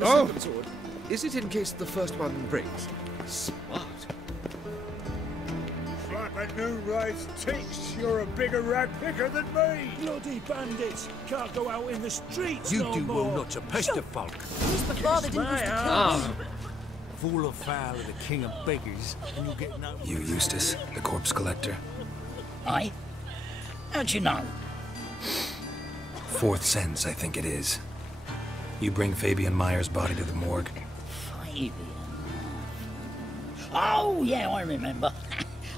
second sword. Is it in case the first one breaks? Smart. Like a new race teach, you're a bigger rag picker than me. Bloody bandits can't go out in the streets You no do more. well not to pester folk. Who's my father didn't used to kill Ah, Fall afoul of the king of beggars, and you'll get no... You Eustace, the corpse collector? Aye? How'd you know? Fourth sense, I think it is. You bring Fabian Meyer's body to the morgue. Fabian. Oh, yeah, I remember.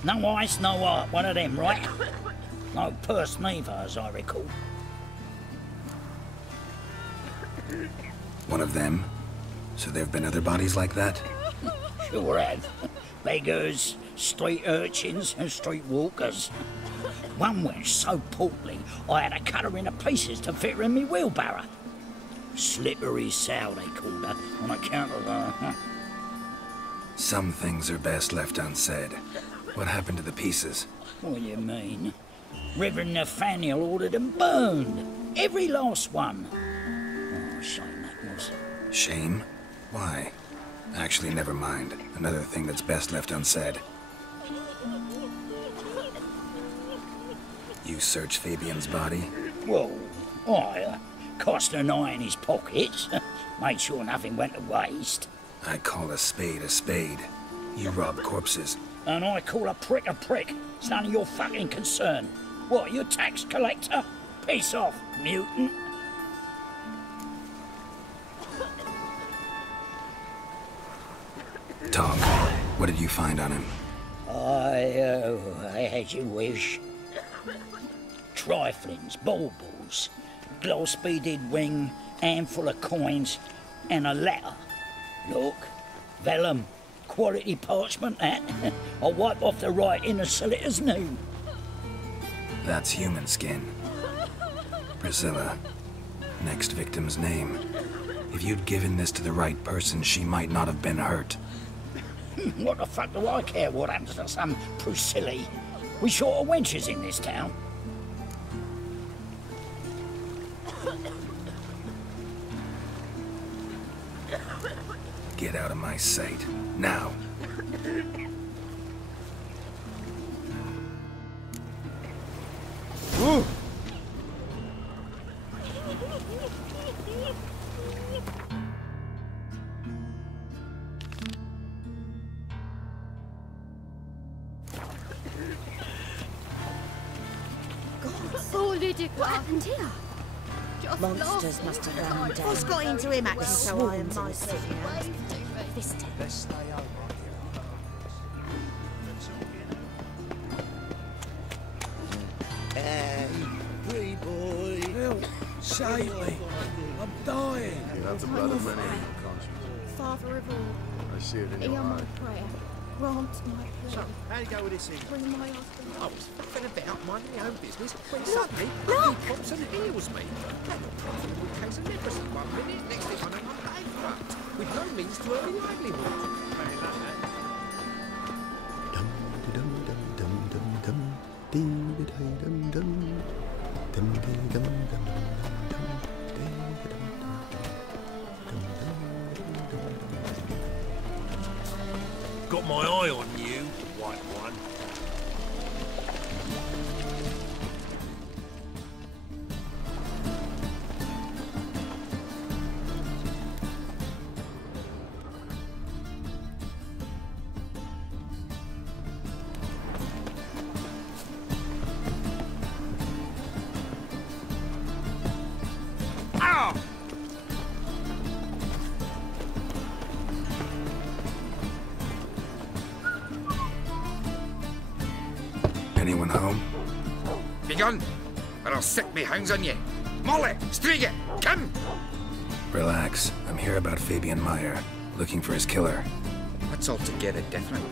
No ice, no art, one of them, right? No purse neither, as I recall. One of them? So there have been other bodies like that? Sure have. Beggars, street urchins, and street walkers. One went so portly, I had to cut her into pieces to fit her in me wheelbarrow. Slippery sow, they called her, on account of her. Some things are best left unsaid. What happened to the pieces? What do you mean? Reverend Nathaniel ordered them burned. Every last one. Oh, shame that was. Shame? Why? Actually, never mind. Another thing that's best left unsaid. You search Fabian's body? Well, I cast an eye in his pockets. Made sure nothing went to waste. I call a spade a spade. You rob corpses. And I call a prick a prick. It's none of your fucking concern. What, you tax collector? Piss off, mutant. Tom, what did you find on him? I had you wish. Triflings, baubles, gloss-beaded ring, handful of coins, and a letter. Look, vellum, quality parchment, that. I'll wipe off the writing as solicitor's name. That's human skin. Priscilla. Next victim's name. If you'd given this to the right person, she might not have been hurt. What the fuck do I care what happens to some Priscilla? We short of wenches in this town. Get out of my sight. Now. ooh. Oh, Lydia, what happened here? Monsters must have run him down. What's got into him acting so high and mighty? This time. Hey, wee boy. Help, save me. I'm dying. That's the blood of many, can't you? Father of all, I see it in hear your my eye. prayer. Grant my prayer. How'd it go with this thing? Bring my husband. I was fucking about minding my own business when suddenly he pops and heals me. Had a profitable case of leprosy one minute, next thing I know I'm bankrupt, with no means to earn a livelihood. Got my eye on you, white one. Anyone home? Begone, or I'll set me hounds on you. Molly, Striga, come! Relax. I'm here about Fabian Meyer, looking for his killer. That's altogether different.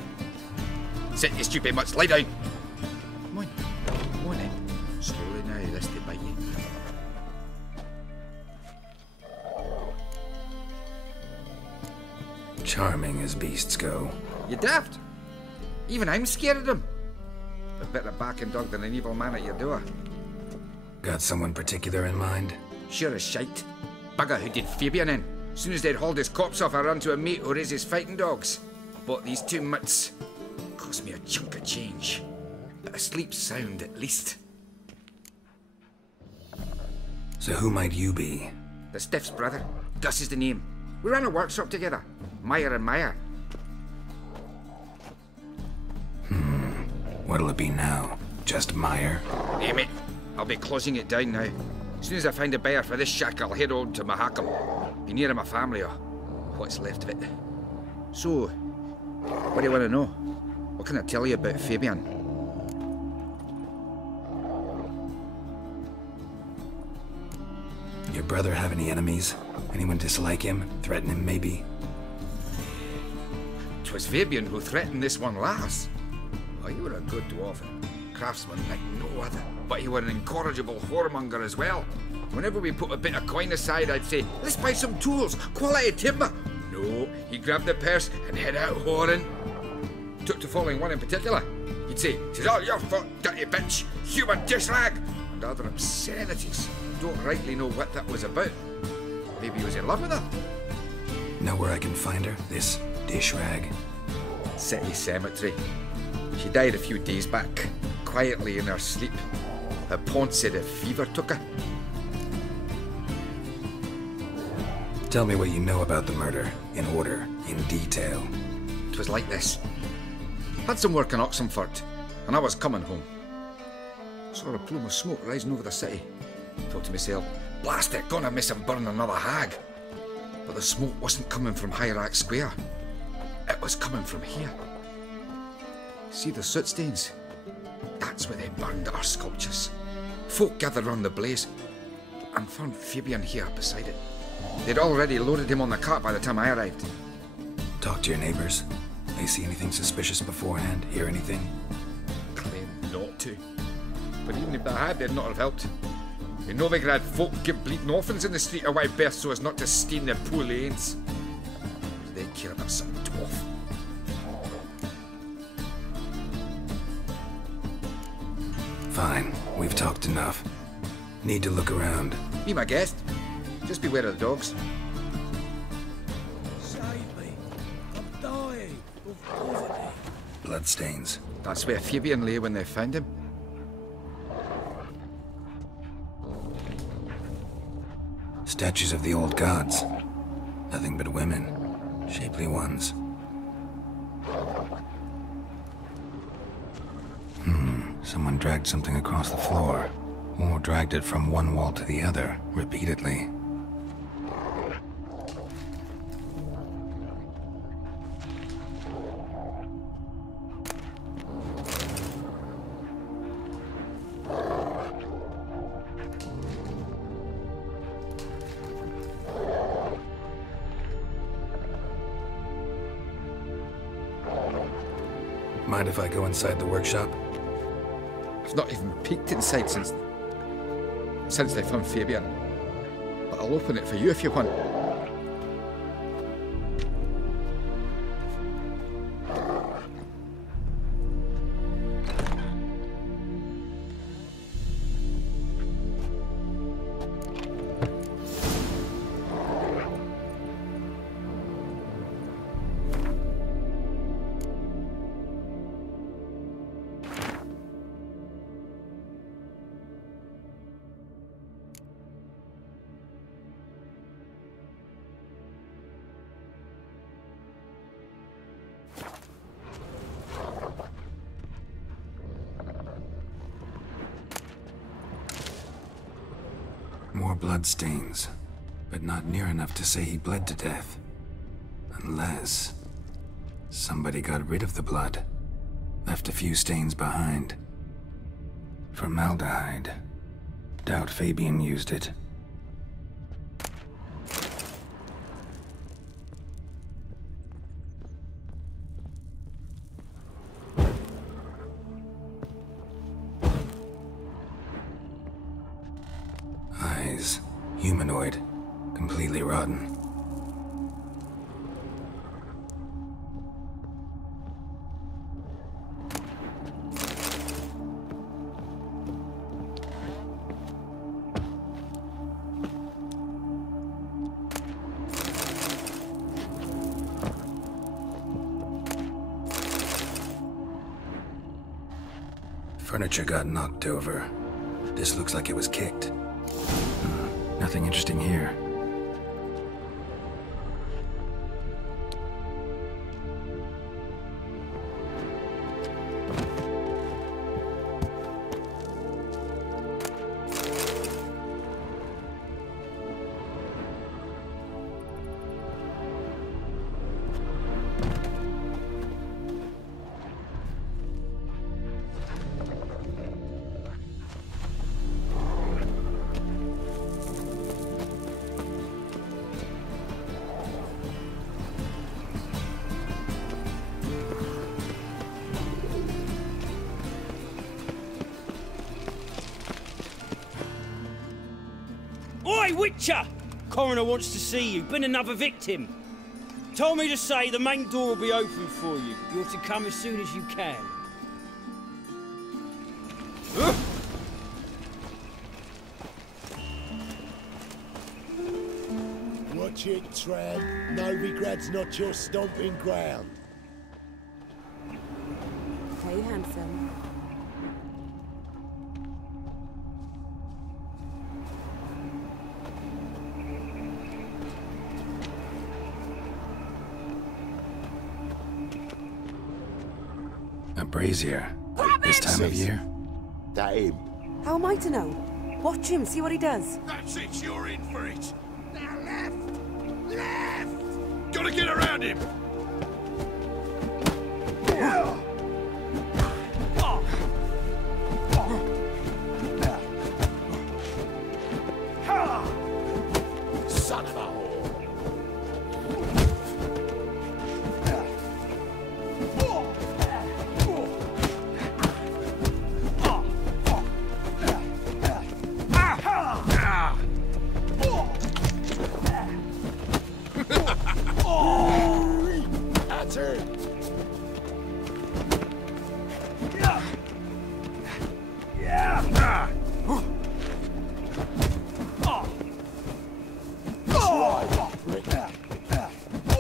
Sit your stupid mutts, lie down. Come on then. Slowly now, this to bite you. Charming as beasts go. You daft? Even I'm scared of them. A better barking dog than an evil man at your door. Got someone particular in mind? Sure as shite. Bugger who did Fabian in. Soon as they'd hauled his corpse off, I ran to a mate who raises fighting dogs. Bought these 2 mitts. Cost me a chunk of change. But I sleep sound at least. So who might you be? The Stiff's brother. Gus is the name. We ran a workshop together. Meyer and Meyer. What'll it be now? Just Meyer? Hey, mate. I'll be closing it down now. As soon as I find a buyer for this shack, I'll head on to Mahakam. Be near my family, or what's left of it. So, what do you want to know? What can I tell you about Fabian? Your brother have any enemies? Anyone dislike him? Threaten him, maybe? 'Twas Fabian who threatened this one last. Oh, you were a good dwarf, craftsman like no other. But you were an incorrigible whoremonger as well. Whenever we put a bit of coin aside, I'd say, let's buy some tools, quality timber. No, he grabbed the purse and head out whoring. Took to following one in particular. He'd say, "'Tis all your fault, dirty bitch, human dish rag," and other obscenities. Don't rightly know what that was about. Maybe he was in love with her. Know where I can find her? This dish rag? City cemetery. She died a few days back, quietly in her sleep. Her pawn said a fever took her. Tell me what you know about the murder, in order, in detail. It was like this. Had some work in Oxenford, and I was coming home. Saw a plume of smoke rising over the city. Thought to myself, blast it, gonna miss him burn another hag. But the smoke wasn't coming from Hierarch Square. It was coming from here. See the soot stains? That's where they burned our sculptures. Folk gathered round the blaze, and found Fabian here beside it. They'd already loaded him on the cart by the time I arrived. Talk to your neighbors. They see anything suspicious beforehand? Hear anything? Claimed not to. But even if they had, they'd not have helped. In Novigrad, folk give bleeding orphans in the street a wide berth so as not to stain their poor lanes. They care about some dwarf. Fine, we've talked enough. Need to look around. Be my guest. Just beware of the dogs. Save me. I'm dying of poverty. Bloodstains. That's where Fabian lay when they found him. Statues of the old gods. Nothing but women. Shapely ones. Someone dragged something across the floor. Or dragged it from one wall to the other, repeatedly. Mind if I go inside the workshop? I've not even peeked inside since they found Fabian. But I'll open it for you if you want. More bloodstains, but not near enough to say he bled to death. Unless somebody got rid of the blood, left a few stains behind. Formaldehyde. Doubt Fabian used it. Eyes. Humanoid. Completely rotten. Furniture got knocked over. This looks like it was kicked. Nothing interesting here. Oi, Witcher! Coroner wants to see you. Been another victim. Told me to say the main door will be open for you. You're to come as soon as you can. Watch it, Tran. Novigrad's not your stomping ground. Hey, handsome. A brazier. This time of year? That him. How am I to know? Watch him, see what he does. That's it, you're in for it. Now left! Left! Gotta get around him! Son of a whore! That's it!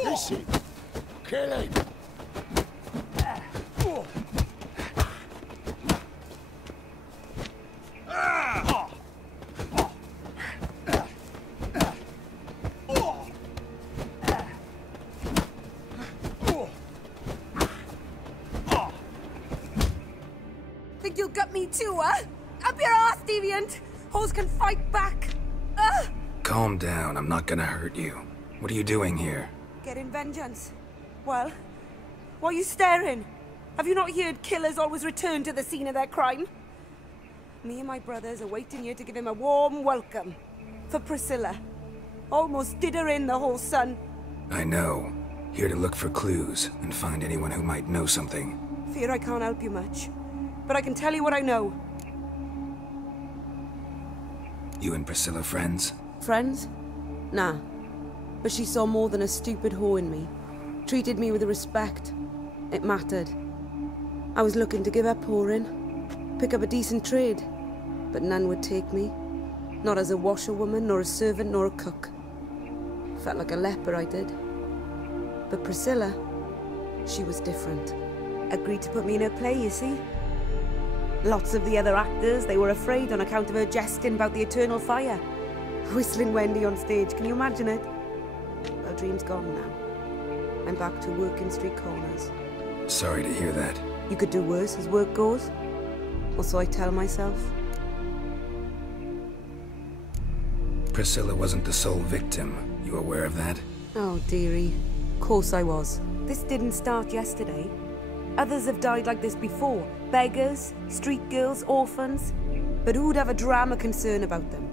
Listen, kill him. Think you'll gut me too, huh? Up your ass, deviant! Hoes can fight back! Calm down, I'm not gonna hurt you. What are you doing here? Getting vengeance. Well, why are you staring? Have you not heard killers always return to the scene of their crime? Me and my brothers are waiting here to give him a warm welcome. For Priscilla. Almost did her in, the whole son. I know. Here to look for clues and find anyone who might know something. Fear I can't help you much. But I can tell you what I know. You and Priscilla friends? Friends? Nah. But she saw more than a stupid whore in me. Treated me with respect. It mattered. I was looking to give up whoring. Pick up a decent trade. But none would take me. Not as a washerwoman, nor a servant, nor a cook. Felt like a leper, I did. But Priscilla, she was different. Agreed to put me in her play, you see? Lots of the other actors, they were afraid on account of her jesting about the eternal fire. Whistling Wendy on stage, can you imagine it? Well, dream's gone now. I'm back to working street corners. Sorry to hear that. You could do worse as work goes. Or so I tell myself. Priscilla wasn't the sole victim. You aware of that? Oh, dearie. Course I was. This didn't start yesterday. Others have died like this before. Beggars, street girls, orphans. But who'd have a drama concern about them?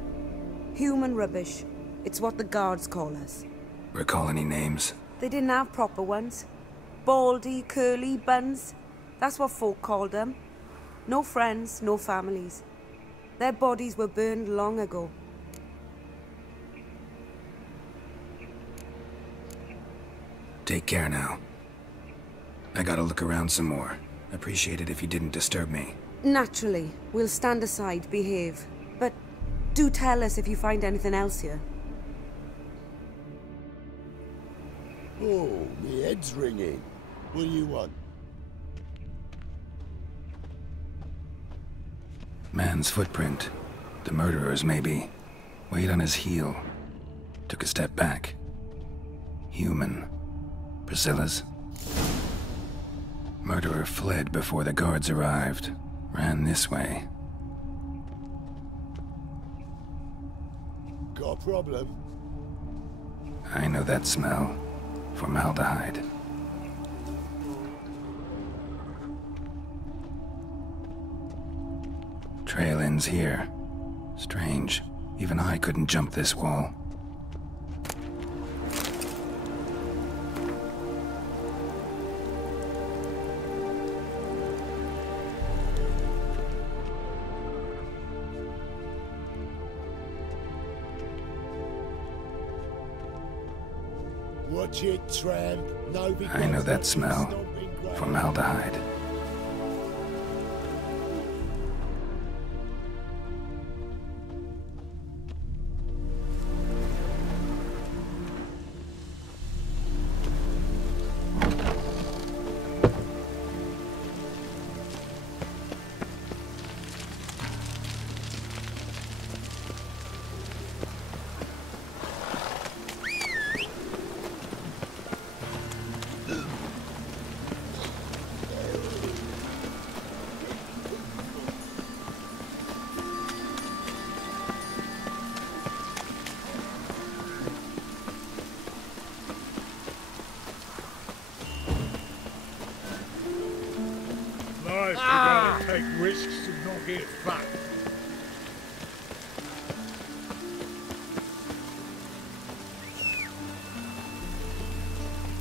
Human rubbish. It's what the guards call us. Recall any names? They didn't have proper ones. Baldy, curly, buns. That's what folk called them. No friends, no families. Their bodies were burned long ago. Take care now. I gotta look around some more. Appreciate it if you didn't disturb me. Naturally. We'll stand aside, behave. But do tell us if you find anything else here. Oh, me head's ringing. What do you want? Man's footprint. The murderer's, maybe. Weighed on his heel. Took a step back. Human. Priscilla's. Murderer fled before the guards arrived. Ran this way. Got a problem? I know that smell. Formaldehyde. Trail ends here. Strange. Even I couldn't jump this wall. Watch it, tramp. No, I know that smell. Formaldehyde. Life, you gotta take risks and not get fucked.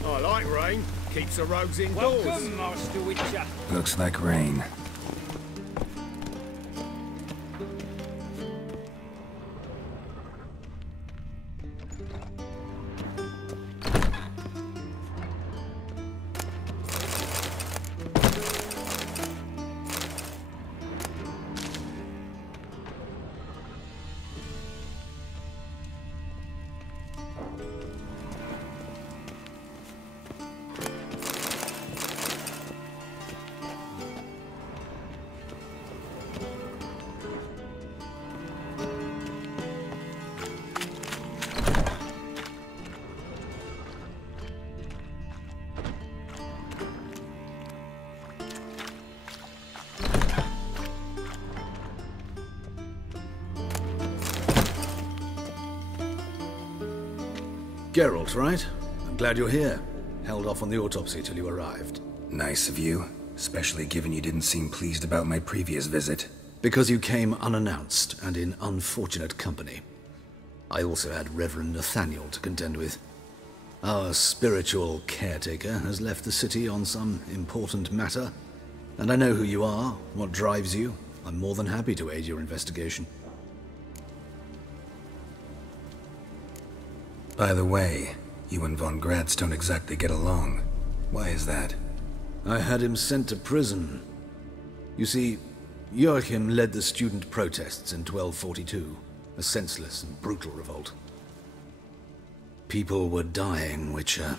I like rain. Keeps the roads indoors. Welcome, Master Witcher. Looks like rain. Geralt, right? I'm glad you're here. Held off on the autopsy till you arrived. Nice of you, especially given you didn't seem pleased about my previous visit. Because you came unannounced and in unfortunate company. I also had Reverend Nathaniel to contend with. Our spiritual caretaker has left the city on some important matter, and I know who you are, what drives you. I'm more than happy to aid your investigation. By the way, you and Von Gratz don't exactly get along. Why is that? I had him sent to prison. You see, Joachim led the student protests in 1242, a senseless and brutal revolt. People were dying, Witcher.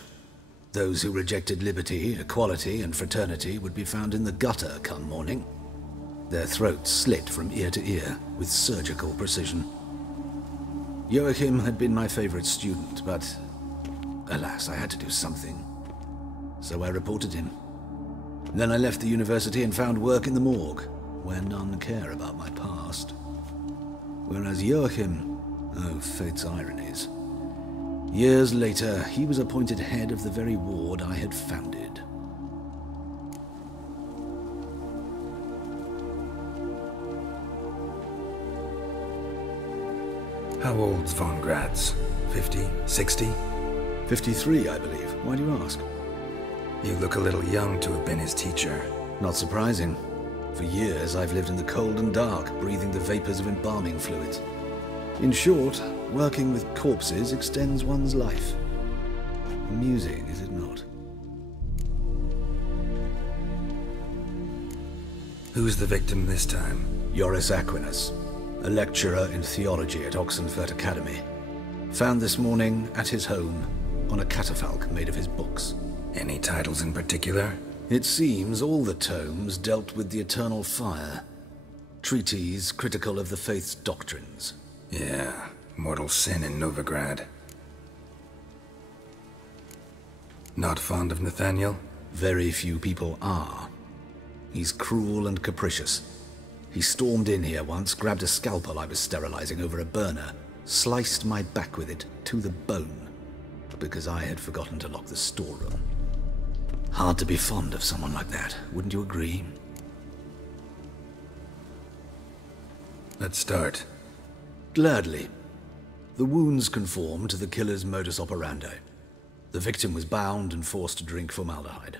Those who rejected liberty, equality, and fraternity would be found in the gutter come morning. Their throats slit from ear to ear with surgical precision. Joachim had been my favorite student, but alas, I had to do something. So I reported him. Then I left the university and found work in the morgue, where none care about my past. Whereas Joachim, oh, fate's ironies. Years later, he was appointed head of the very ward I had founded. How old's Von Gratz? 50? 60? 53, I believe. Why do you ask? You look a little young to have been his teacher. Not surprising. For years, I've lived in the cold and dark, breathing the vapors of embalming fluids. In short, working with corpses extends one's life. Amusing, is it not? Who's the victim this time? Joris Aquinas, a lecturer in theology at Oxenfurt Academy. Found this morning at his home on a catafalque made of his books. Any titles in particular? It seems all the tomes dealt with the eternal fire. treatise critical of the faith's doctrines. Yeah, mortal sin in Novigrad. Not fond of Nathaniel? Very few people are. He's cruel and capricious. He stormed in here once, grabbed a scalpel I was sterilizing over a burner, sliced my back with it to the bone, because I had forgotten to lock the storeroom. Hard to be fond of someone like that, wouldn't you agree? Let's start. Gladly. The wounds conform to the killer's modus operandi. The victim was bound and forced to drink formaldehyde.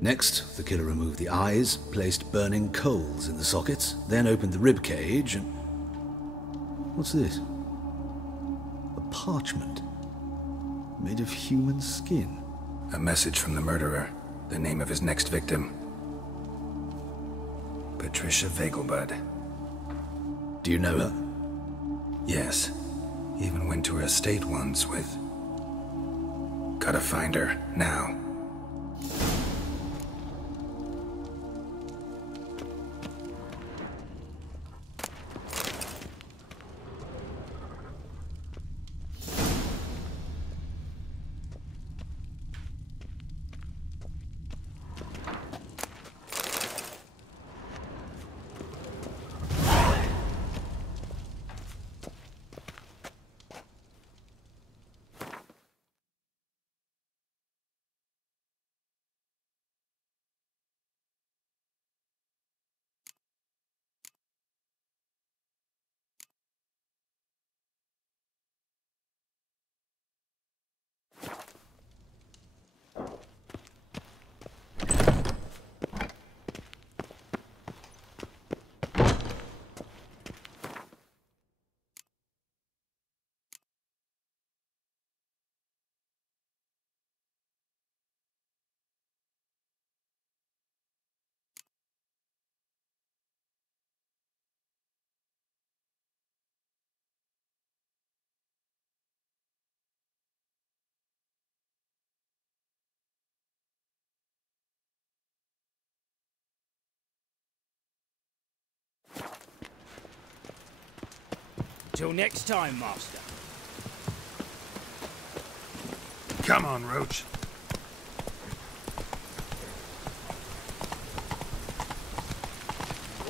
Next, the killer removed the eyes, placed burning coals in the sockets, then opened the rib cage and... What's this? A parchment. Made of human skin. A message from the murderer. The name of his next victim. Patricia Vegelbud. Do you know her? Yes. Even went to her estate once with... Gotta find her, now. Till next time, Master. Come on, Roach.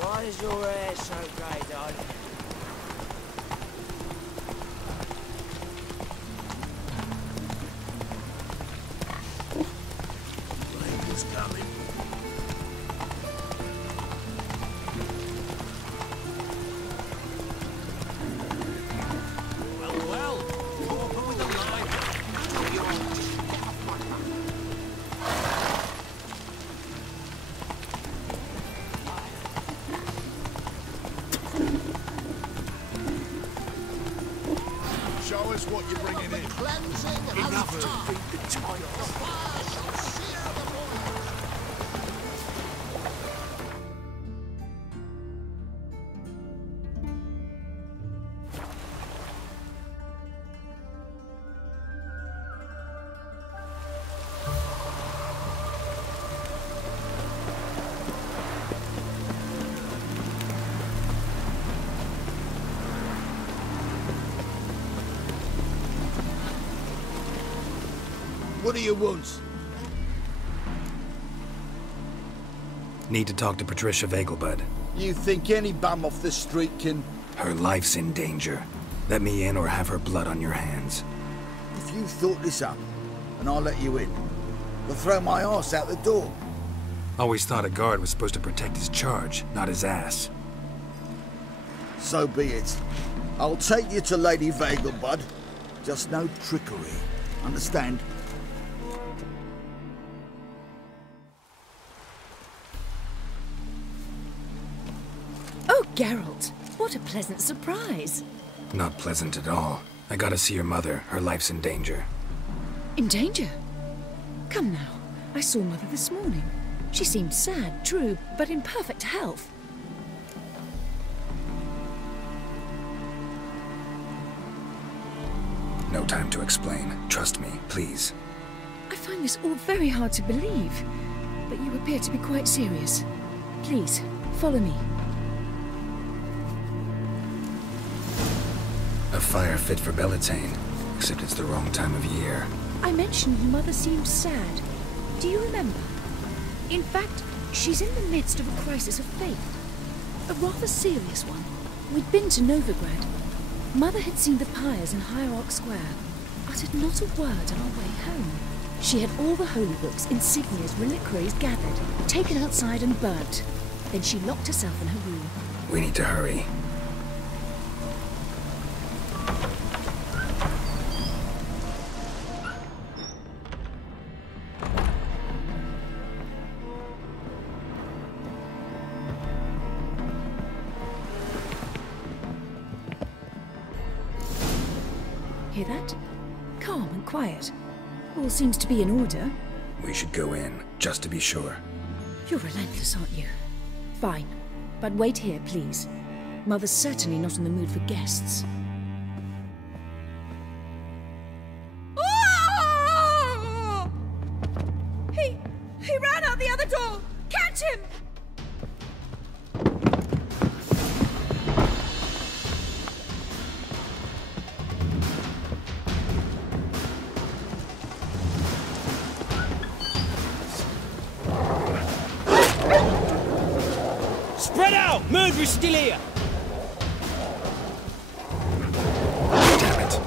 Why is your hair so grey, darling? Rain is coming. Show us what you're bringing in. Enough to feed the child. What do you want? Need to talk to Patricia Vegelbud. You think any bum off the street can... Her life's in danger. Let me in or have her blood on your hands. If you thought this up, and I'll let you in, you'll throw my arse out the door. Always thought a guard was supposed to protect his charge, not his ass. So be it. I'll take you to Lady Vegelbud. Just no trickery. Understand? Oh, Geralt, what a pleasant surprise. Not pleasant at all. I gotta see your mother. Her life's in danger. In danger? Come now. I saw Mother this morning. She seemed sad, true, but in perfect health. No time to explain. Trust me, please. I find this all very hard to believe, but you appear to be quite serious. Please, follow me. A fire fit for Belitane, except it's the wrong time of year. I mentioned Mother seemed sad. Do you remember? In fact, she's in the midst of a crisis of faith. A rather serious one. We'd been to Novigrad. Mother had seen the pyres in Hierarch Square, uttered not a word on our way home. She had all the holy books, insignias, reliquaries gathered, taken outside and burnt. Then she locked herself in her room. We need to hurry. Hear that? Calm and quiet. All seems to be in order. We should go in, just to be sure. You're relentless, aren't you? Fine. But wait here, please. Mother's certainly not in the mood for guests. Oh! He ran out the other door! Catch him! Spread out! Murderer's still here! Damn it.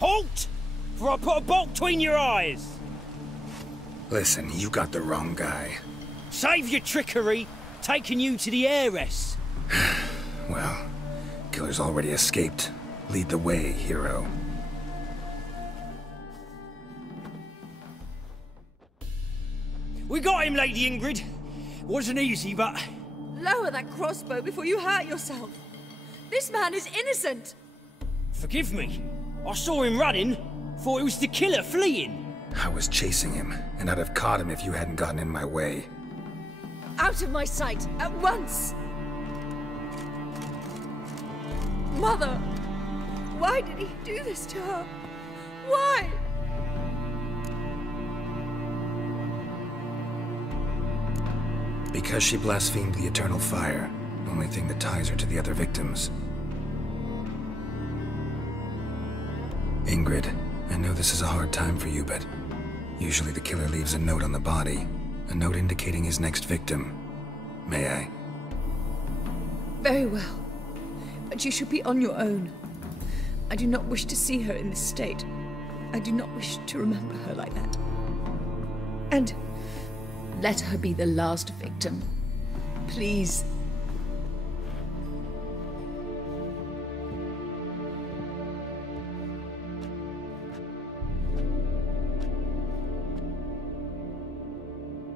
Halt! For I put a bolt between your eyes! Listen, you got the wrong guy. Save your trickery, taking you to the heiress. Well, killer's already escaped. Lead the way, hero. We got him, Lady Ingrid. Wasn't easy, but... Lower that crossbow before you hurt yourself. This man is innocent. Forgive me. I saw him running. Thought it was the killer fleeing. I was chasing him, and I'd have caught him if you hadn't gotten in my way. Out of my sight, at once! Mother! Why did he do this to her? Why? Because she blasphemed the eternal fire. Only thing that ties her to the other victims. Ingrid, I know this is a hard time for you, but usually the killer leaves a note on the body. A note indicating his next victim. May I? Very well. But you should be on your own. I do not wish to see her in this state. I do not wish to remember her like that. And let her be the last victim. Please.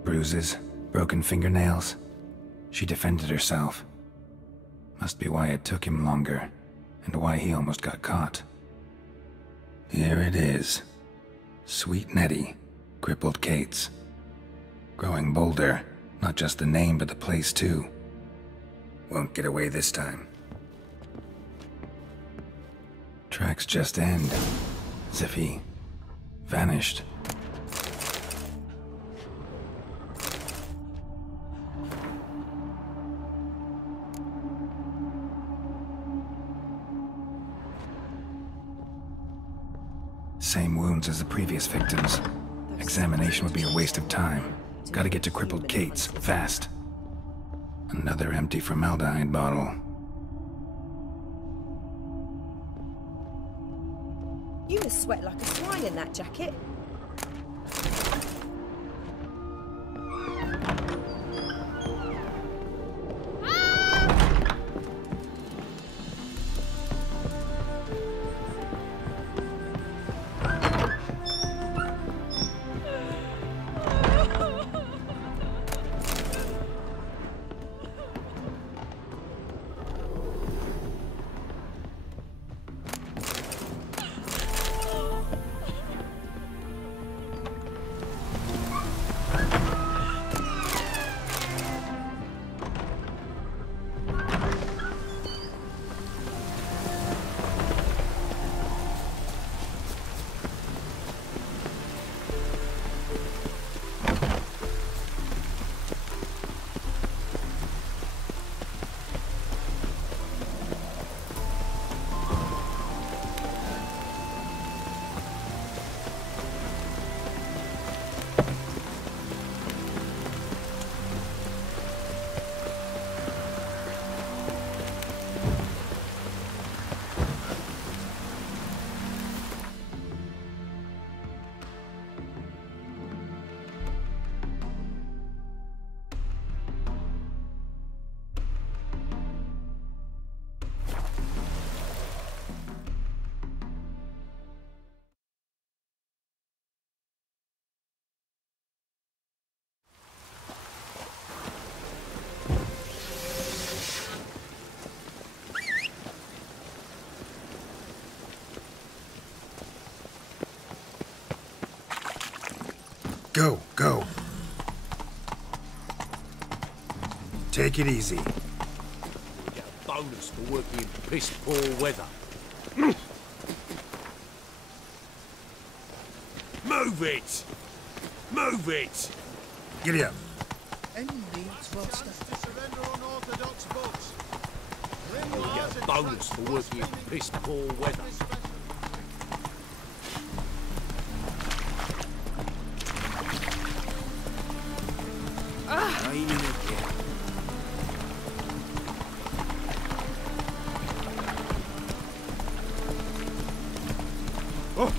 Bruises, broken fingernails. She defended herself. Must be why it took him longer, and why he almost got caught. Here it is. Sweet Nettie, crippled Kate's. Growing bolder, not just the name but the place too. Won't get away this time. Tracks just end, as if he vanished. Same wounds as the previous victims. Examination would be a waste of time. Gotta get to crippled Kate's, fast. Another empty formaldehyde bottle. You must sweat like a swine in that jacket. Go, go. Take it easy. We get a bonus for working in piss-poor weather. Move it! Move it! Giddy up. Any needs well staffed. Surrender unorthodox books. We get a bonus for working in piss-poor weather. Oh!